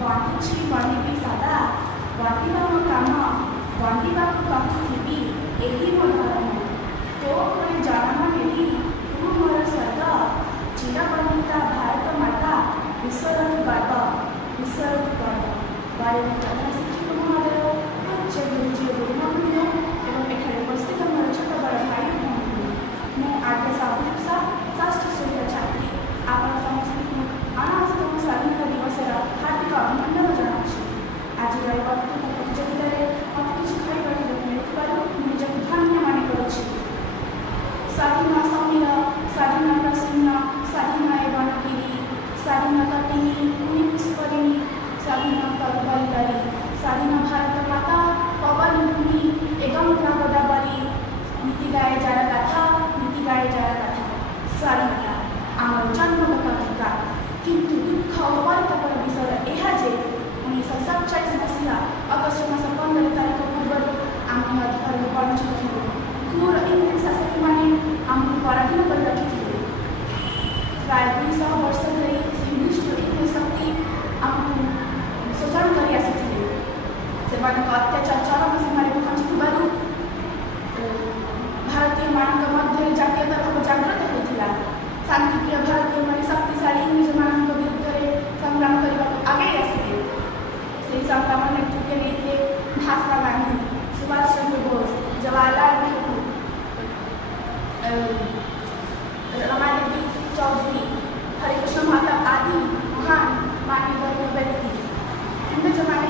ବାଣ୍ଟୁଛି ବନେଇବି ସାଦା ବାଣ୍ଟିବା ମୋ କାମ ବାଣ୍ଟିବାକୁ କାମୁଥିବି ଏହି ମୋ ଧର୍ମ ତୋ ଉପରେ ଜନ୍ମ ନେଲି ତୁ ମୋର ସ୍ୱର୍ଗ ଚିରବର୍ଣ୍ଣିତା ଭାରତ ମାତା ବିଶ୍ୱର ଗର୍ବ ବାଡ଼ିର ପ୍ରଧାନ ଶିକ୍ଷକ ମହୋଦୟ ପୂଜ୍ୟ ଗୁରୁଜୀ ଗୁରୁମା ଏବଂ ଏଠାରେ ଉପସ୍ଥିତ ମୋର ଛୋଟ ବଡ଼ ଭାଇ ଭଉଣୀ ମୁଁ ଆଦ୍ୟ ସାବୁଲିସା ଷଷ୍ଠ ଶ୍ରେଣୀର ଛାତ୍ରୀ ଆପଣ ସମସ୍ତଙ୍କୁ 69ତମ ସ୍ୱାଧୀନତା ଦିବସର ହାର୍ଦ୍ଦିକ ଅଭିନନ୍ଦନ ଜଣାଉଛି। ଆଜିର ଏହି ବକ୍ତୃତା ପ୍ରତିଯୋଗିତାରେ ମୋତେ କିଛି ଖାଇବାକୁ ମିଳୁଥିବାରୁ ମୁଁ ନିଜକୁ ଧନ୍ୟ ମନେ କରୁଛି। ସ୍ୱାଧୀନ ସମୀର ସ୍ୱାଧୀନ ପ୍ରସନ୍ନ ସ୍ୱାଧୀନ ଏ ବନଗିରି ସ୍ୱାଧୀନ ତଟିନୀ ପୁଣି ପୁଷ୍କରିଣୀ ସ୍ୱାଧୀନ ତରୁବଲ୍ଲରୀ ସ୍ୱାଧୀନ ଭାରତ ମାତା ପବନ ଭୂମି ଏ ଗଙ୍ଗା ଗୋଦାବରୀ ନୀତି ଗାଏ ଯାର ଗାଥା ନୀତି ଗାଏ ଯାର ଗାଥା ସ୍ୱାଧୀନତା ଆମର ଜନ୍ମଗତ ଅଧିକାର କିନ୍ତୁ ଦୁଃଖ ଓ ପରିତାପର ବିଷୟ ଏହା ଯେ 1947 ମସିହା ଅଗଷ୍ଟ ମାସ 15 ତାରିଖ ପୂର୍ବରୁ ଆମେ ଏହି ଅଧିକାରରୁ ବଞ୍ଚିତ ଥିଲୁ। କ୍ରୁର ଇଂରେଜ ଶାସକମାନେ ଆମକୁ ପରାଧୀନ କରି ରଖିଥିଲେ। ପ୍ରାୟ 200 ବର୍ଷ ଧରି ସେହି ଦୁଷ୍ଟ ଇଂରେଜ ଶକ୍ତି ଆମକୁ ଶୋଷଣ କରି ଆସିଥିଲେ। ସେମାନଙ୍କ ଅତ୍ୟାଚାର ଚରମ ସୀମାରେ ପହଞ୍ଚିଥିବାରୁ ଭାରତୀୟମାନଙ୍କ ମଧ୍ୟରେ ଜାତୀୟତା ଭାବ ଜାଗ୍ରତ ହୋଇଥିଲା। ଶାନ୍ତିପ୍ରିୟ ଭାରତୀୟମାନେ ଶକ୍ତିଶାଳୀ ଇଂରେଜମାନଙ୍କ ବିରୁଦ୍ଧରେ ସଂଗ୍ରାମ କରିବାକୁ ଆଗେଇ ଆସିଲେ। ସେହି ସଂଗ୍ରାମ ନେତୃତ୍ୱ ନେଇଥିଲେ ମହାତ୍ମା ଗାନ୍ଧୀ ସୁଭାଷ ଚନ୍ଦ୍ର ବୋଷ ଜବାହରଲାଲ ନେହେରୁ ରମାଦେବୀ ଚୌଧୁରୀ ହରିକୃଷ୍ଣ ମହତାବ ଆଦି ମହାନ ମାନ୍ୟଗଣ୍ୟ ବ୍ୟକ୍ତି। ଇଂରେଜମାନେ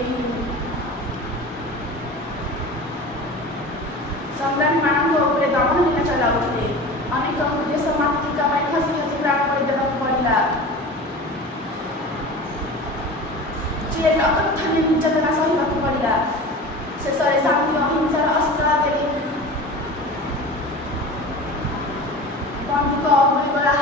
ଏହି ସଂଗ୍ରାମୀମାନଙ୍କ ଉପରେ ଦମନହୀନ ଚଳାଉଥିଲେ। ଅନେକଙ୍କୁ ଦେଶ ମାତୃକା ପାଇଁ ହସି ହସି ପ୍ରାଣ ବଳିଦେବାକୁ ପଡ଼ିଲା। ଜେଲରେ ଅକଥନୀୟ ନିର୍ଯାତନା ସହିବାକୁ ପଡ଼ିଲା। ଶେଷରେ ଶାନ୍ତି ଅହିଂସାର ଅସ୍ତ୍ର ଆଗରେ ବନ୍ଧୁକ ଗୁଳିଗୋଳା